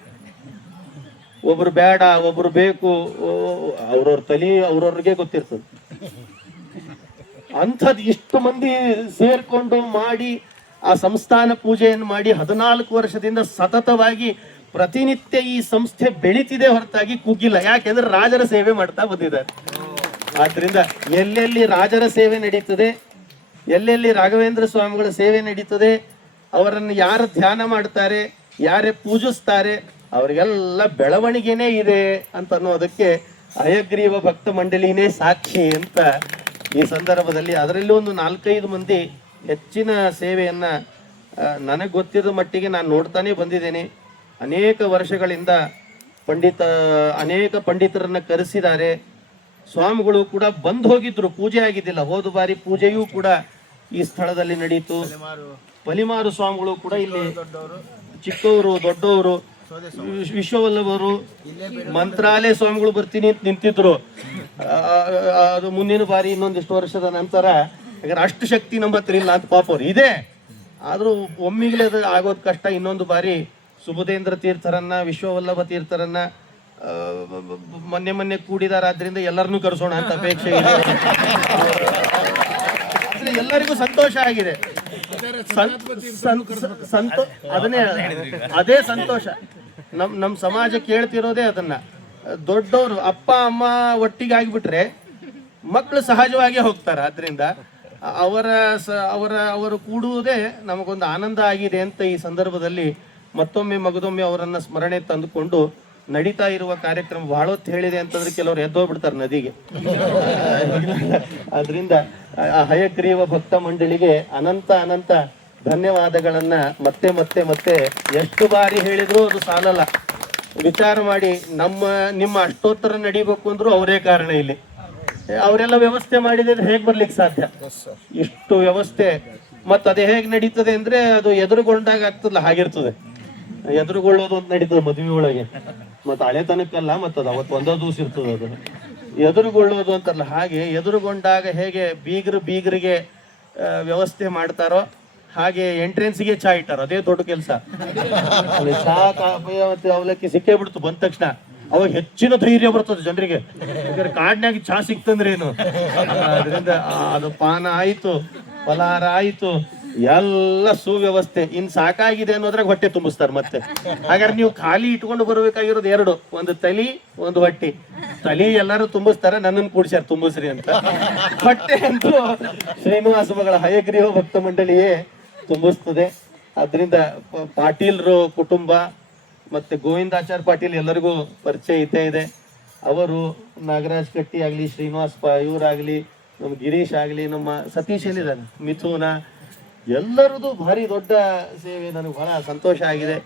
ಒಬ್ರು ಬೇಡ, ಒಬ್ರು ಬೇಕು ಅವ್ರವ್ರ ತಲೆ ಅವ್ರವ್ರಿಗೆ ಗೊತ್ತಿರ್ತದೆ. ಅಂಥದ್ದು ಇಷ್ಟು ಮಂದಿ ಸೇರ್ಕೊಂಡು ಮಾಡಿ ಆ ಸಂಸ್ಥಾನ ಪೂಜೆಯನ್ನು ಮಾಡಿ ಹದಿನಾಲ್ಕು ವರ್ಷದಿಂದ ಸತತವಾಗಿ ಪ್ರತಿನಿತ್ಯ ಈ ಸಂಸ್ಥೆ ಬೆಳೀತಿದೆ ಹೊರತಾಗಿ ಕುಗ್ಗಿಲ್ಲ ಯಾಕೆಂದ್ರೆ ರಾಜರ ಸೇವೆ ಮಾಡ್ತಾ ಬಂದಿದ್ದಾರೆ. ಆದ್ರಿಂದ ಎಲ್ಲೆಲ್ಲಿ ರಾಜರ ಸೇವೆ ನಡೀತದೆ ಎಲ್ಲೆಲ್ಲಿ ರಾಘವೇಂದ್ರ ಸ್ವಾಮಿಗಳ ಸೇವೆ ನಡೀತದೆ, ಅವರನ್ನು ಯಾರು ಧ್ಯಾನ ಮಾಡ್ತಾರೆ, ಯಾರೇ ಪೂಜಿಸ್ತಾರೆ, ಅವರಿಗೆಲ್ಲ ಬೆಳವಣಿಗೆನೇ ಇದೆ ಅಂತ ಅನ್ನೋದಕ್ಕೆ ಅಯಗ್ರೀವ ಭಕ್ತ ಮಂಡಳಿನೇ ಸಾಕ್ಷಿ ಅಂತ ಈ ಸಂದರ್ಭದಲ್ಲಿ ಅದರಲ್ಲೂ ಒಂದು ನಾಲ್ಕೈದು ಮಂದಿ ಹೆಚ್ಚಿನ ಸೇವೆಯನ್ನು ನನಗೆ ಗೊತ್ತಿದ್ದ ಮಟ್ಟಿಗೆ ನಾನು ನೋಡ್ತಾನೆ ಬಂದಿದ್ದೇನೆ. ಅನೇಕ ವರ್ಷಗಳಿಂದ ಪಂಡಿತ, ಅನೇಕ ಪಂಡಿತರನ್ನು ಕರೆಸಿದ್ದಾರೆ. ಸ್ವಾಮಿಗಳು ಕೂಡ ಬಂದು ಹೋಗಿದ್ರು ಪೂಜೆ ಆಗಿದ್ದಿಲ್ಲ. ಹೋದ ಬಾರಿ ಪೂಜೆಯೂ ಕೂಡ ಈ ಸ್ಥಳದಲ್ಲಿ ನಡೀತು. ಪಲಿಮಾರು. ಸ್ವಾಮಿಗಳು ಕೂಡ ಇಲ್ಲಿ ಚಿಕ್ಕವರು ದೊಡ್ಡವರು. ವಿಶ್ವವಲ್ಲವರು ವಿಶ್ವವಲ್ಲಭರು ಮಂತ್ರಾಲಯ ಸ್ವಾಮಿಗಳು ಬರ್ತೀನಿ ಅಂತ ನಿಂತಿದ್ರು. ಅದು ಮುಂದಿನ ಬಾರಿ ಇನ್ನೊಂದಿಷ್ಟು ವರ್ಷದ ನಂತರ ಯಾಕಂದ್ರೆ ಅಷ್ಟು ಶಕ್ತಿ ನಮ್ಮ ಹತ್ರ ಇಲ್ಲ ಅಂತ ಪಾಪ ಅವರು. ಇದೆ. ಆದರೂ ಒಮ್ಮಿಗ್ಲೇ ಅದು ಆಗೋದು ಕಷ್ಟ ಇನ್ನೊಂದು ಬಾರಿ ಸುಬುಧೇಂದ್ರ ತೀರ್ಥರನ್ನ ವಿಶ್ವವಲ್ಲಭ ತೀರ್ಥರನ್ನ ಮೊನ್ನೆ ಮೊನ್ನೆ ಕೂಡಿದಾರಾದ್ರಿಂದ ಎಲ್ಲರನ್ನೂ ಕರೆಸೋಣ ಅಂತ ಅಪೇಕ್ಷೆ ಇದೆ. ಎಲ್ಲರಿಗೂ ಸಂತೋಷ ಆಗಿದೆ. ಅದನ್ನೇ ಅದೇ ಸಂತೋಷ. ನಮ್ ನಮ್ ಸಮಾಜ ಕೇಳ್ತಿರೋದೇ ಅದನ್ನ. ದೊಡ್ಡವರು ಅಪ್ಪ, ಅಮ್ಮ ಒಟ್ಟಿಗೆ ಆಗಿಬಿಟ್ರೆ ಮಕ್ಕಳು ಸಹಜವಾಗಿ ಹೋಗ್ತಾರೆ ಅದರಿಂದ ಅವರ ಅವರ, ಅವರು ಕೂಡುವುದೇ ನಮಗೊಂದು ಆನಂದ ಆಗಿದೆ ಅಂತ ಈ ಸಂದರ್ಭದಲ್ಲಿ ಮತ್ತೊಮ್ಮೆ ಮಗದೊಮ್ಮೆ ಅವರನ್ನ ಸ್ಮರಣೆ ತಂದುಕೊಂಡು ನಡೀತಾ ಇರುವ ಕಾರ್ಯಕ್ರಮ ಬಹಳ ಹೊತ್ತು ಹೇಳಿದೆ ಅಂತಂದ್ರೆ ಕೆಲವರು ಎದ್ದೋಗ್ಬಿಡ್ತಾರೆ ನದಿಗೆ. ಅದರಿಂದ ಆ ಹಯಗ್ರೀವ ಭಕ್ತ ಮಂಡಳಿಗೆ ಅನಂತ ಅನಂತ ಧನ್ಯವಾದಗಳನ್ನ ಮತ್ತೆ ಮತ್ತೆ ಮತ್ತೆ ಎಷ್ಟು ಬಾರಿ ಹೇಳಿದ್ರು ಅದು ಸಾಲಲ್ಲ. ವಿಚಾರ ಮಾಡಿ ನಮ್ಮ ನಿಮ್ಮ ಅಷ್ಟೋತ್ತರ ನಡಿಬೇಕು ಅಂದ್ರೂ ಅವರೇ ಕಾರಣ ಇಲ್ಲಿ. ಅವರೆಲ್ಲ ವ್ಯವಸ್ಥೆ ಮಾಡಿದ್ರೆ ಹೇಗೆ ಬರ್ಲಿಕ್ಕೆ ಸಾಧ್ಯ? ಇಷ್ಟು ವ್ಯವಸ್ಥೆ ಮತ್ತೆ ಅದು ಹೇಗೆ ನಡೀತದೆ ಅಂದ್ರೆ ಅದು ಎದುರುಗೊಂಡಾಗ ಆಗ್ತದಲ್ಲ ಹಾಗಿರ್ತದೆ. ಎದುರುಗೊಳ್ಳೋದು ಅಂತ ನಡೀತದ ಮದುವೆ ಒಳಗೆ. ಮತ್ತೆ ಹಳೆ ತನಕಲ್ಲ ಮತ್ತದ ಅವತ್ ಅವತ್ತು ಒಂದೋ ದಿವಸ ಇರ್ತದ ಅದು. ಎದುರುಗೊಳ್ಳೋದು ಅಂತಲ್ಲ ಹಾಗೆ, ಎದುರುಗೊಂಡಾಗ ಹೇಗೆ ಬೀಗರು ಬೀಗರಿಗೆ ವ್ಯವಸ್ಥೆ ಮಾಡ್ತಾರೋ, ಹಾಗೆ ಎಂಟ್ರೆನ್ಸ್ಗೆ ಚಾ ಇಟ್ಟಾರ, ಅದೇ ದೊಡ್ಡ ಕೆಲಸ. ಚಾ ಕಾಫಿ ಮತ್ತೆ ಅವಲಕ್ಕಿ ಸಿಕ್ಕೇ ಬಿಡ್ತು, ಬಂದ ತಕ್ಷಣ. ಅವಾಗ ಹೆಚ್ಚಿನ ಧೈರ್ಯ ಬರ್ತದೆ ಜನರಿಗೆ. ಯಾಕಂದ್ರೆ ಕಾಡ್ನಾಗ ಚಾ ಸಿಕ್ತಂದ್ರೆ ಏನು ಅದರಿಂದ ಅದು ಪಾನ ಆಯ್ತು, ಫಲಹಾರ ಆಯ್ತು ಎಲ್ಲ ಸುವ್ಯವಸ್ಥೆ. ಇನ್ ಸಾಕಾಗಿದೆ ಅನ್ನೋದ್ರಾಗ ಹೊಟ್ಟೆ ತುಂಬಿಸ್ತಾರೆ ಮತ್ತೆ. ಹಾಗಾದ್ರೆ ನೀವು ಖಾಲಿ ಇಟ್ಕೊಂಡು ಬರಬೇಕಾಗಿರೋದು ಎರಡು. ಒಂದು ತಲಿ, ಒಂದು ಹೊಟ್ಟೆ. ತಲಿ ಎಲ್ಲರೂ ತುಂಬಿಸ್ತಾರೆ, ನನ್ನನ್ನು ಕೂಡ್ಸ್ಯಾರ ತುಂಬಿಸ್ರಿ ಅಂತ. ಹೊಟ್ಟೆ ಅಂತೂ ಶ್ರೀನಿವಾಸ ಮಗಳ ಹಯಗ್ರೀವ ಭಕ್ತ ಮಂಡಳಿಯೇ ತುಂಬಿಸ್ತದೆ. ಅದರಿಂದ ಪಾಟೀಲರು ಕುಟುಂಬ ಮತ್ತೆ ಗೋವಿಂದಾಚಾರ್ ಪಾಟೀಲ್ ಎಲ್ಲರಿಗೂ ಪರಿಚಯ ಇದ್ದೇ ಇದೆ. ಅವರು ನಾಗರಾಜ್ ಕಟ್ಟಿ ಆಗಲಿ, ಶ್ರೀನಿವಾಸ್ ಇವರಾಗ್ಲಿ ನಮ್ಮ ಗಿರೀಶ್ ಆಗಲಿ, ನಮ್ಮ ಸತೀಶ್ ಎಲ್ಲಿದ್ದಾರೆ ಮಿಥುನ ಎಲ್ಲರದು ಭಾರಿ ದೊಡ್ಡ ಸೇವೆ, ನನಗೆ ಬಹಳ ಸಂತೋಷ ಆಗಿದೆ.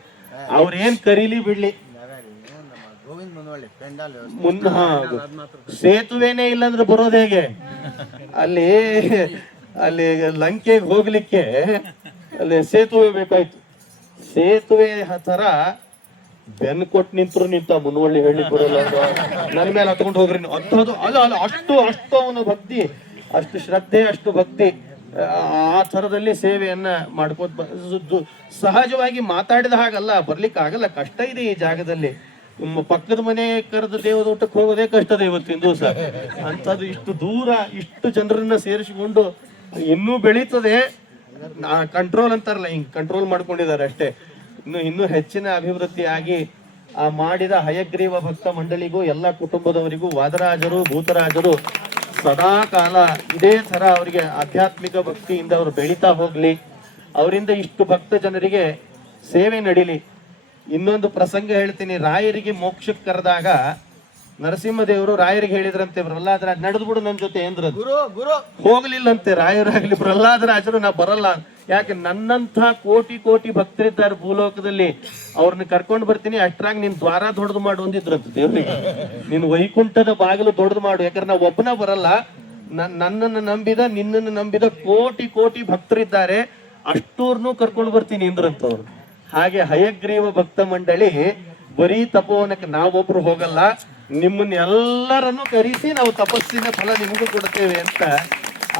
ಅವ್ರೇನ್ ಕರೀಲಿ ಬಿಡ್ಲಿ. ಸೇತುವೆನೆ ಸೇತುವೆನೇ ಇಲ್ಲಂದ್ರೆ ಬರೋದು ಹೇಗೆ? ಅಲ್ಲಿ ಅಲ್ಲಿ ಲಂಕೆಗೆ ಹೋಗ್ಲಿಕ್ಕೆ ಅಲ್ಲಿ ಸೇತುವೆ ಬೇಕಾಯ್ತು. ಸೇತುವೆ ತರ ಬೆನ್ ಕೊಟ್ಟು ನಿಂತರು ನಿಂತ ಮುನ್ವಳ್ಳಿ ಹೇಳಿ ಬರೋಲ್ಲ ನನ್ ನನ್ನ ಮೇಲೆ ಹತ್ಕೊಂಡು ಹೋಗ್ರಿ ಹತ್ತೋದು ಅಲ್ಲ ಅಲ್ಲ, ಅಷ್ಟು ಅಷ್ಟು ಅವನ ಭಕ್ತಿ, ಅಷ್ಟು ಶ್ರದ್ಧೆ, ಅಷ್ಟು ಭಕ್ತಿ. ಆ ಥರದಲ್ಲಿ ಸೇವೆಯನ್ನು ಮಾಡ್ಕೋತ ಸಹಜವಾಗಿ ಮಾತಾಡಿದ ಹಾಗಲ್ಲ, ಬರ್ಲಿಕ್ಕೆ ಆಗಲ್ಲ, ಕಷ್ಟ ಇದೆ ಈ ಜಾಗದಲ್ಲಿ. ಪಕ್ಕದ ಮನೆ ಕರೆದು ದೇವದ ಊಟಕ್ಕೆ ಹೋಗೋದೇ ಕಷ್ಟದ ಇವತ್ತಿನ ದಿವಸ. ಅಂಥದ್ದು ಇಷ್ಟು ದೂರ, ಇಷ್ಟು ಜನರನ್ನ ಸೇರಿಸಿಕೊಂಡು ಇನ್ನೂ ಬೆಳೀತದೆ. ಕಂಟ್ರೋಲ್ ಅಂತಾರಲ್ಲ, ಹಿಂಗ್ ಕಂಟ್ರೋಲ್ ಮಾಡ್ಕೊಂಡಿದ್ದಾರೆ ಅಷ್ಟೇ. ಇನ್ನು, ಇನ್ನೂ ಹೆಚ್ಚಿನ ಅಭಿವೃದ್ಧಿ ಆಗಿ ಆ ಮಾಡಿದ ಹಯಗ್ರೀವ ಭಕ್ತ ಮಂಡಳಿಗೂ, ಎಲ್ಲ ಕುಟುಂಬದವರಿಗೂ, ವಾದರಾಜರು, ಭೂತರಾಜರು ಸದಾ ಕಾಲ ಇದೇ ಥರ ಅವರಿಗೆ ಆಧ್ಯಾತ್ಮಿಕ ಭಕ್ತಿಯಿಂದ ಅವರು ಬೆಳೀತಾ ಹೋಗ್ಲಿ ಅವರಿಂದ ಇಷ್ಟು ಭಕ್ತ ಜನರಿಗೆ ಸೇವೆ ನಡೀಲಿ. ಇನ್ನೊಂದು ಪ್ರಸಂಗ ಹೇಳ್ತೀನಿ ರಾಯರಿಗೆ ಮೋಕ್ಷಕ್ಕೆ ಕರೆದಾಗ ನರಸಿಂಹದೇವರು ರಾಯರಿಗೆ ಹೇಳಿದ್ರಂತೆ ಪ್ರಹ್ಲಾದರಾಜ್ ನಡೆದ್ಬಿಡು ನನ್ನ ಜೊತೆ ಗುರು ಹೋಗ್ಲಿಲ್ಲಂತೆ ರಾಯರಾಗ್ಲಿ ಪ್ರಹ್ಲಾದರಾಜರು ನಾ ಬರಲ್ಲ ಯಾಕೆ ನನ್ನಂಥ ಕೋಟಿ ಕೋಟಿ ಭಕ್ತರಿದ್ದಾರೆ ಭೂಲೋಕದಲ್ಲಿ? ಅವ್ರನ್ನ ಕರ್ಕೊಂಡು ಬರ್ತೀನಿ, ಅಷ್ಟ್ರಾಗ್ ನಿನ್ ದ್ವಾರ ದೊಡ್ಡದು ಮಾಡು ಅಂದಿದ್ರಂತ ದೇವ್ರಿಗೆ. ನಿನ್ ವೈಕುಂಠದ ಬಾಗಿಲು ದೊಡ್ಡದು ಮಾಡು. ಯಾಕಂದ್ರೆ ನಾ ಒಬ್ಬನ ಬರಲ್ಲ. ನನ್- ನನ್ನನ್ನು ನಂಬಿದ, ನಿನ್ನನ್ನು ನಂಬಿದ ಕೋಟಿ ಕೋಟಿ ಭಕ್ತರಿದ್ದಾರೆ. ಅಷ್ಟೂರ್ನು ಕರ್ಕೊಂಡು ಬರ್ತೀನಿ ಇಂದ್ರಂತವ್ರು ಹಾಗೆ ಹಯಗ್ರೀವ ಭಕ್ತ ಮಂಡಳಿ, ಬರೀ ತಪೋವನಕ್ಕೆ ನಾವೊಬ್ರು ಹೋಗಲ್ಲ. ನಿಮ್ಮನ್ನ ಎಲ್ಲರನ್ನು ಕರೆಸಿ ನಾವು ತಪಸ್ಸಿನ ಫಲ ನಿಮಗೂ ಕೊಡ್ತೇವೆ ಅಂತ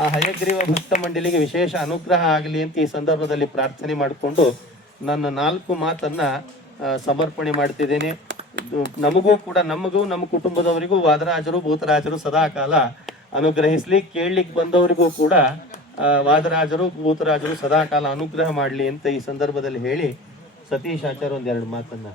ಆ ಹಯಗ್ರೀವ ಭಕ್ತ ಮಂಡಳಿಗೆ ವಿಶೇಷ ಅನುಗ್ರಹ ಆಗಲಿ ಅಂತ ಈ ಸಂದರ್ಭದಲ್ಲಿ ಪ್ರಾರ್ಥನೆ ಮಾಡಿಕೊಂಡು ನನ್ನ ನಾಲ್ಕು ಮಾತನ್ನ ಸಮರ್ಪಣೆ ಮಾಡ್ತಿದ್ದೇನೆ. ನಮಗೂ ಕೂಡ, ನಮಗೂ, ನಮ್ಮ ಕುಟುಂಬದವರಿಗೂ, ವಾದರಾಜರು, ಭೂತರಾಜರು ಸದಾ ಕಾಲ ಅನುಗ್ರಹಿಸ್ಲಿ. ಕೇಳಲಿಕ್ಕೆ ಬಂದವರಿಗೂ ಕೂಡ ವಾದರಾಜರು, ಭೂತರಾಜರು ಸದಾ ಕಾಲ ಅನುಗ್ರಹ ಮಾಡಲಿ ಅಂತ ಈ ಸಂದರ್ಭದಲ್ಲಿ ಹೇಳಿ ಸತೀಶ್ ಆಚಾರ್ಯ ಒಂದೆರಡು ಮಾತನ್ನ.